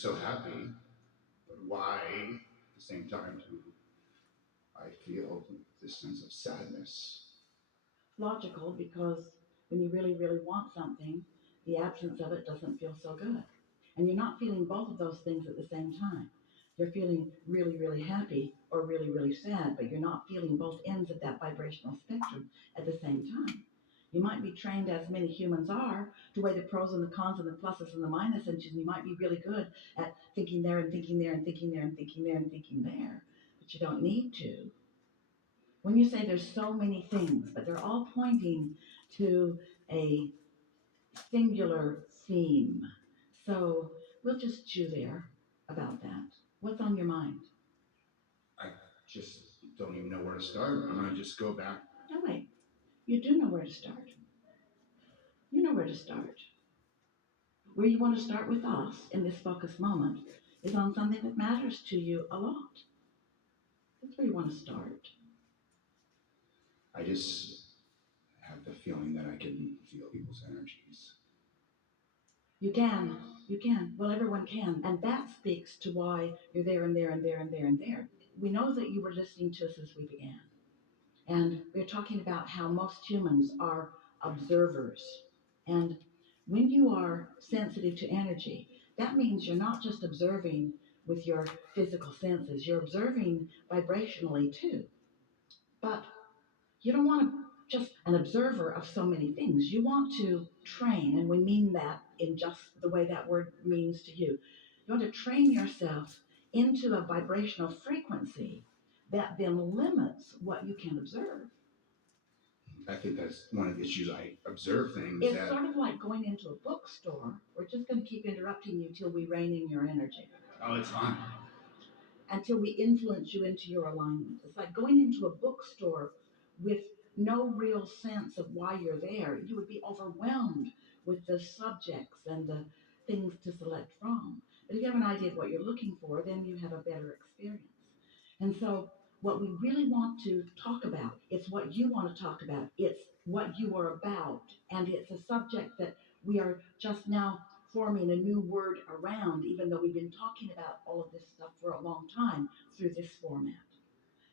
so happy, but why at the same time do I feel this sense of sadness? Logical, because when you really, really want something, the absence of it doesn't feel so good. And you're not feeling both of those things at the same time. You're feeling really, really happy or really, really sad, but you're not feeling both ends of that vibrational spectrum at the same time. You might be trained, as many humans are, to weigh the pros and the cons and the pluses and the minuses, and you might be really good at thinking there and thinking there and thinking there and thinking there and thinking there, but you don't need to. When you say there's so many things, but they're all pointing to a singular theme. So we'll just chew there about that. What's on your mind? I just don't even know where to start. I'm going to just go back. No, wait. You do know where to start. You know where to start. Where you want to start with us in this focus moment is on something that matters to you a lot. That's where you want to start. I just have the feeling that I can feel people's energies. You can. You can. Well, everyone can. And that speaks to why you're there and there and there and there and there. We know that you were listening to us as we began. And we're talking about how most humans are observers. And when you are sensitive to energy, that means you're not just observing with your physical senses, you're observing vibrationally too. But you don't want to just an observer of so many things. You want to train, and we mean that in just the way that word means to you. You want to train yourself into a vibrational frequency that then limits what you can observe. I think that's one of the issues. I observe things It's that. sort of like going into a bookstore. We're just going to keep interrupting you till we rein in your energy, Oh, it's fine. until we influence you into your alignment. It's like going into a bookstore with no real sense of why you're there. You would be overwhelmed with the subjects and the things to select from. But if you have an idea of what you're looking for, then you have a better experience. And so what we really want to talk about, it's what you want to talk about. It's what you are about. And it's a subject that we are just now forming a new word around, even though we've been talking about all of this stuff for a long time through this format.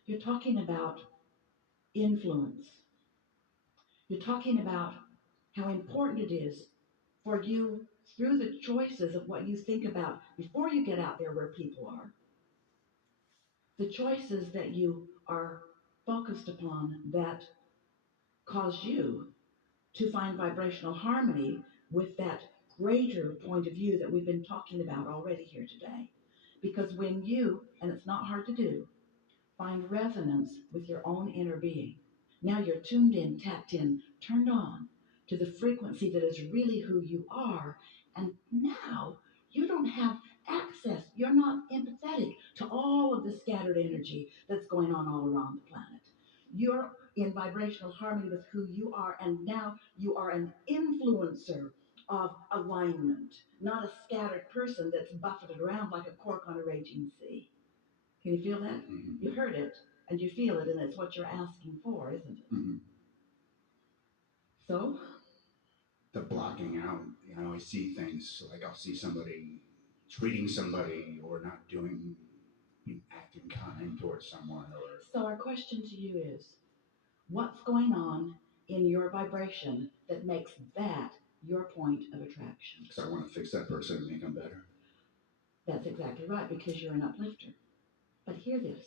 You're talking about influence. You're talking about how important it is for you, through the choices of what you think about before you get out there where people are, the choices that you are focused upon that cause you to find vibrational harmony with that greater point of view that we've been talking about already here today. Because when you, and it's not hard to do, find resonance with your own inner being, now you're tuned in, tapped in, turned on to the frequency that is really who you are. And now you don't have access, you're not empathetic to all of the scattered energy that's going on all around the planet. You're in vibrational harmony with who you are, and now you are an influencer of alignment, not a scattered person that's buffeted around like a cork on a raging sea. Can you feel that? Mm-hmm. You heard it, and you feel it, and it's what you're asking for, isn't it? Mm-hmm. So? The blocking out, I see things, like I'll see somebody treating somebody or not doing, acting kind towards someone, or. So our question to you is, what's going on in your vibration that makes that your point of attraction? Because I want to fix that person and make them better. That's exactly right, because you're an uplifter. But hear this.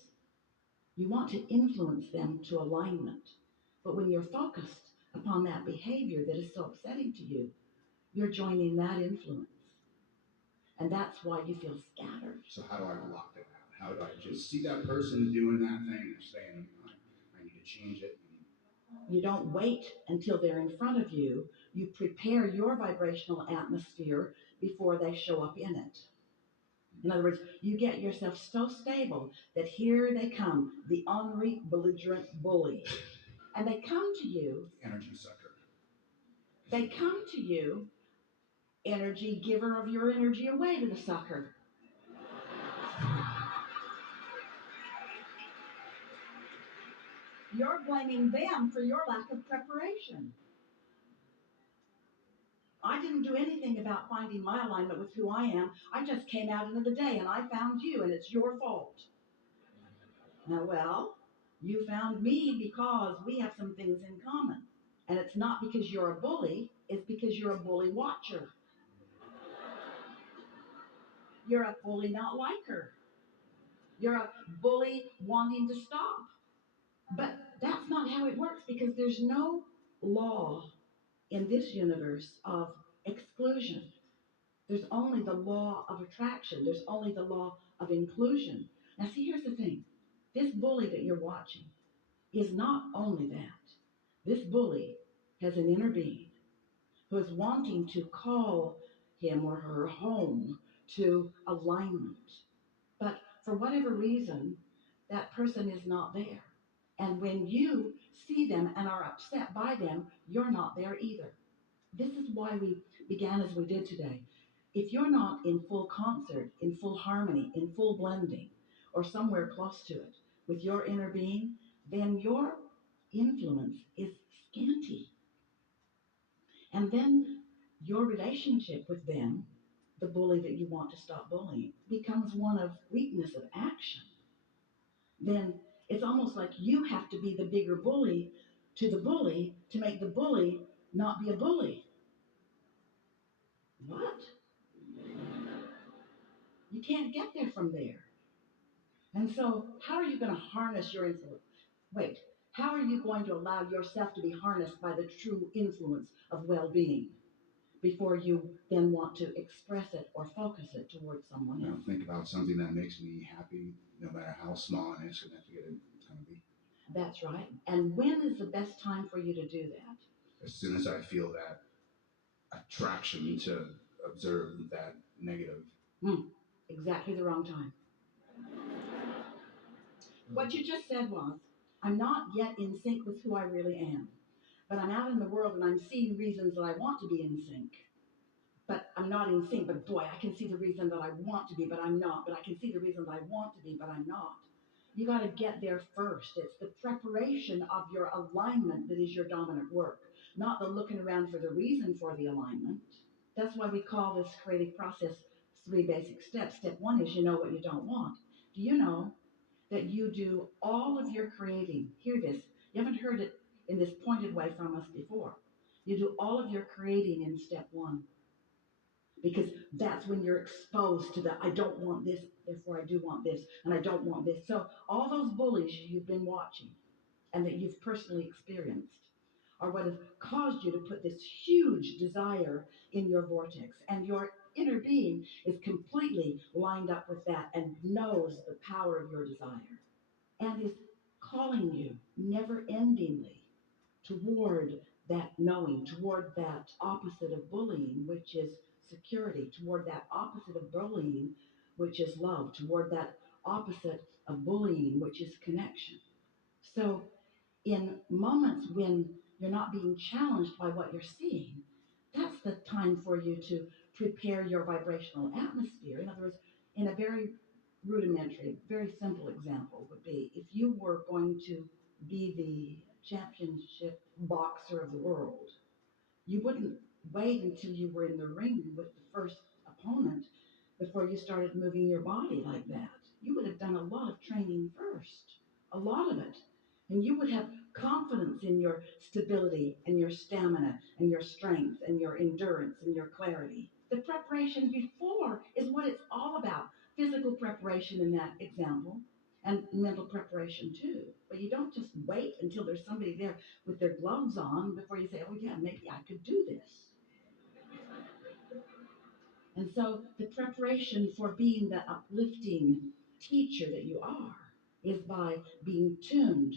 You want to influence them to alignment. But when you're focused upon that behavior that is so upsetting to you, you're joining that influence. And that's why you feel scattered. So how do I block it out? How do I just see that person doing that thing and saying, I need to change it? You don't wait until they're in front of you. You prepare your vibrational atmosphere before they show up in it. In other words, you get yourself so stable that here they come, the ornery, belligerent bully. And they come to you. Energy sucker. They come to you, energy giver of your energy away to the sucker. You're blaming them for your lack of preparation. I didn't do anything about finding my alignment with who I am. I just came out into the day and I found you, and it's your fault. Now, well, you found me because we have some things in common. And it's not because you're a bully, it's because you're a bully watcher. You're a bully not liker. You're a bully wanting to stop. But that's not how it works, because there's no law in this universe of exclusion. There's only the law of attraction. There's only the law of inclusion. Now, see, here's the thing. This bully that you're watching is not only that. This bully has an inner being who is wanting to call him or her home to alignment. But for whatever reason, that person is not there. And when you see them and are upset by them, you're not there either. This is why we began as we did today. If you're not in full concert, in full harmony, in full blending, or somewhere close to it with your inner being, then your influence is scanty. And then your relationship with them, the bully that you want to stop bullying, becomes one of weakness of action. Then it's almost like you have to be the bigger bully to the bully to make the bully not be a bully. What? You can't get there from there. And so, how are you going to harness your influence? Wait, how are you going to allow yourself to be harnessed by the true influence of well being before you then want to express it or focus it towards someone else? Think about something that makes me happy, no matter how small and insignificant it's going to be. That's right. And when is the best time for you to do that? As soon as I feel that attraction to observe that negative. Exactly the wrong time. What you just said was, I'm not yet in sync with who I really am, but I'm out in the world and I'm seeing reasons that I want to be in sync. But I'm not in sync, but boy, I can see the reason that I want to be, but I'm not. But I can see the reason that I want to be, but I'm not. You got to get there first. It's the preparation of your alignment that is your dominant work, not the looking around for the reason for the alignment. That's why we call this creative process 3 basic steps. Step 1 is you know what you don't want. Do you know that you do all of your creating? Hear this. You haven't heard it in this pointed way from us before. You do all of your creating in step 1. Because that's when you're exposed to the, I don't want this, therefore I do want this, and I don't want this. So all those bullies you've been watching and that you've personally experienced are what have caused you to put this huge desire in your vortex. And your inner being is completely lined up with that and knows the power of your desire and is calling you never-endingly toward that knowing, toward that opposite of bullying, which is security, toward that opposite of bullying, which is love, toward that opposite of bullying, which is connection. So in moments when you're not being challenged by what you're seeing, that's the time for you to prepare your vibrational atmosphere. In other words, in a very rudimentary, very simple example would be if you were going to be the championship boxer of the world, you wouldn't wait until you were in the ring with the first opponent before you started moving your body like that. You would have done a lot of training first, a lot of it. And you would have confidence in your stability and your stamina and your strength and your endurance and your clarity. The preparation before is what it's all about. Physical preparation in that example and mental preparation too. But you don't just wait until there's somebody there with their gloves on before you say, oh yeah, maybe I could do this. And so the preparation for being the uplifting teacher that you are is by being tuned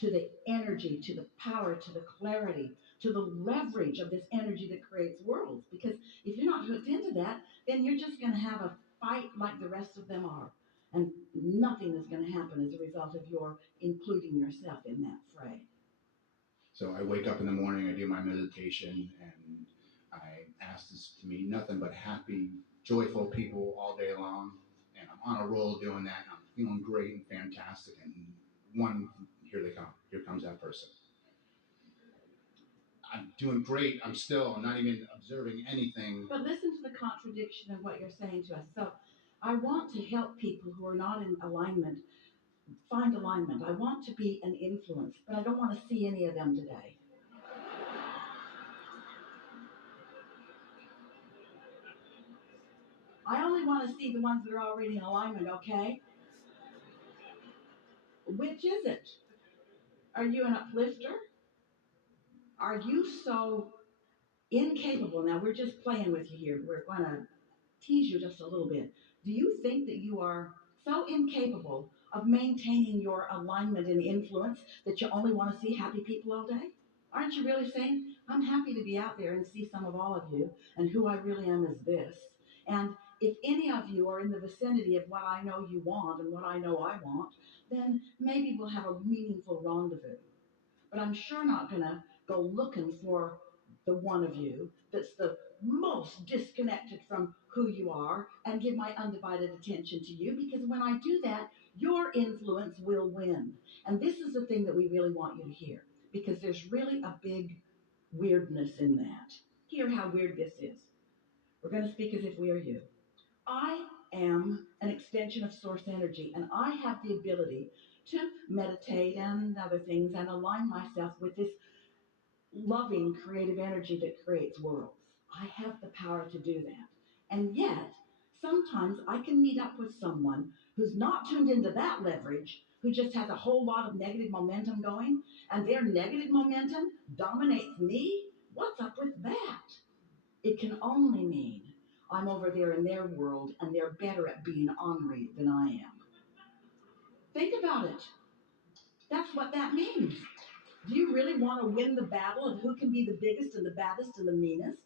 to the energy, to the power, to the clarity, to the leverage of this energy that creates worlds. Because if you're not hooked into that, then you're just going to have a fight like the rest of them are. And nothing is going to happen as a result of your including yourself in that fray. So I wake up in the morning, I do my meditation, and I ask this to meet nothing but happy, joyful people all day long. And I'm on a roll doing that, and I'm feeling great and fantastic. And here they come. Here comes that person. I'm doing great. I'm not even observing anything. But listen to the contradiction of what you're saying to us. So I want to help people who are not in alignment find alignment. I want to be an influence, but I don't want to see any of them today. I only want to see the ones that are already in alignment, okay? Which is it? Are you an uplifter? Are you so incapable? Now, we're just playing with you here. We're going to tease you just a little bit. Do you think that you are so incapable of maintaining your alignment and influence that you only want to see happy people all day? Aren't you really saying, I'm happy to be out there and see some of all of you, and who I really am is this? And if any of you are in the vicinity of what I know you want and what I know I want, then maybe we'll have a meaningful rendezvous. But I'm sure not going to go looking for the one of you that's the most disconnected from who you are and give my undivided attention to you, because when I do that, your influence will win. And this is the thing that we really want you to hear, because there's really a big weirdness in that. Hear how weird this is. We're going to speak as if we are you. I am an extension of source energy, and I have the ability to meditate and other things and align myself with this loving creative energy that creates worlds. I have the power to do that. And yet, sometimes I can meet up with someone who's not tuned into that leverage, who just has a whole lot of negative momentum going, and their negative momentum dominates me. What's up with that? It can only mean I'm over there in their world and they're better at being ornery than I am. Think about it. That's what that means. Do you really want to win the battle of who can be the biggest and the baddest and the meanest?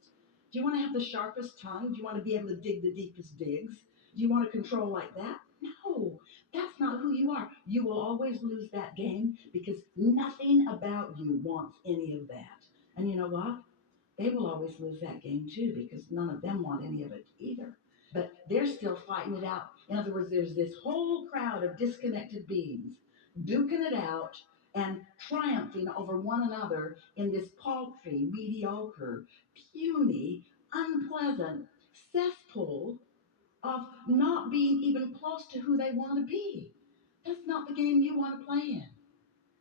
Do you want to have the sharpest tongue? Do you want to be able to dig the deepest digs? Do you want to control like that? No, that's not who you are. You will always lose that game because nothing about you wants any of that. And you know what? They will always lose that game too, because none of them want any of it either. But they're still fighting it out. In other words, there's this whole crowd of disconnected beings duking it out and triumphing over one another in this paltry, mediocre, puny, unpleasant cesspool of not being even close to who they want to be. That's not the game you want to play in.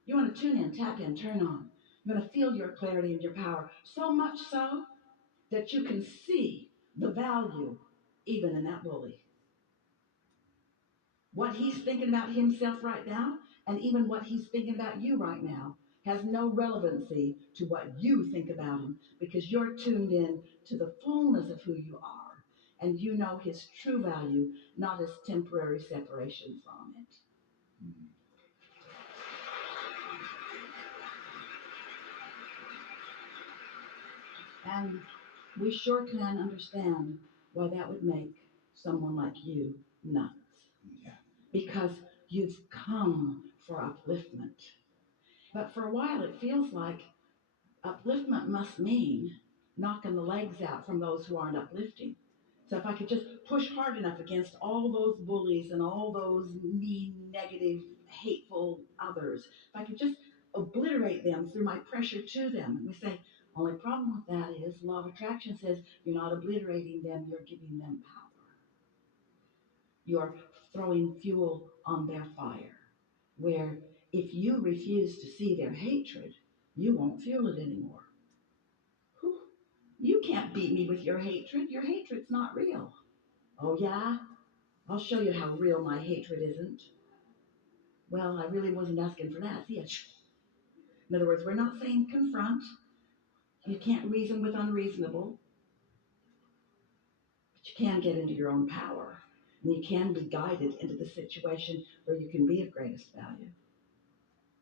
You want to tune in, tap in, turn on. You want to feel your clarity and your power, so much so that you can see the value even in that bully. What he's thinking about himself right now, and even what he's thinking about you right now, has no relevancy to what you think about him, because you're tuned in to the fullness of who you are, and you know his true value, not his temporary separation from it. And we sure can understand why that would make someone like you nuts. Yeah. Because you've come for upliftment. But for a while, it feels like upliftment must mean knocking the legs out from those who aren't uplifting. So if I could just push hard enough against all those bullies and all those mean, negative, hateful others, if I could just obliterate them through my pressure to them. And we say, only problem with that is law of attraction says you're not obliterating them, you're giving them power. You're throwing fuel on their fire, where if you refuse to see their hatred, you won't feel it anymore. Whew. You can't beat me with your hatred. Your hatred's not real. Oh, yeah? I'll show you how real my hatred isn't. Well, I really wasn't asking for that. See, in other words, we're not saying confront. You can't reason with unreasonable, but you can get into your own power. And you can be guided into the situation where you can be of greatest value.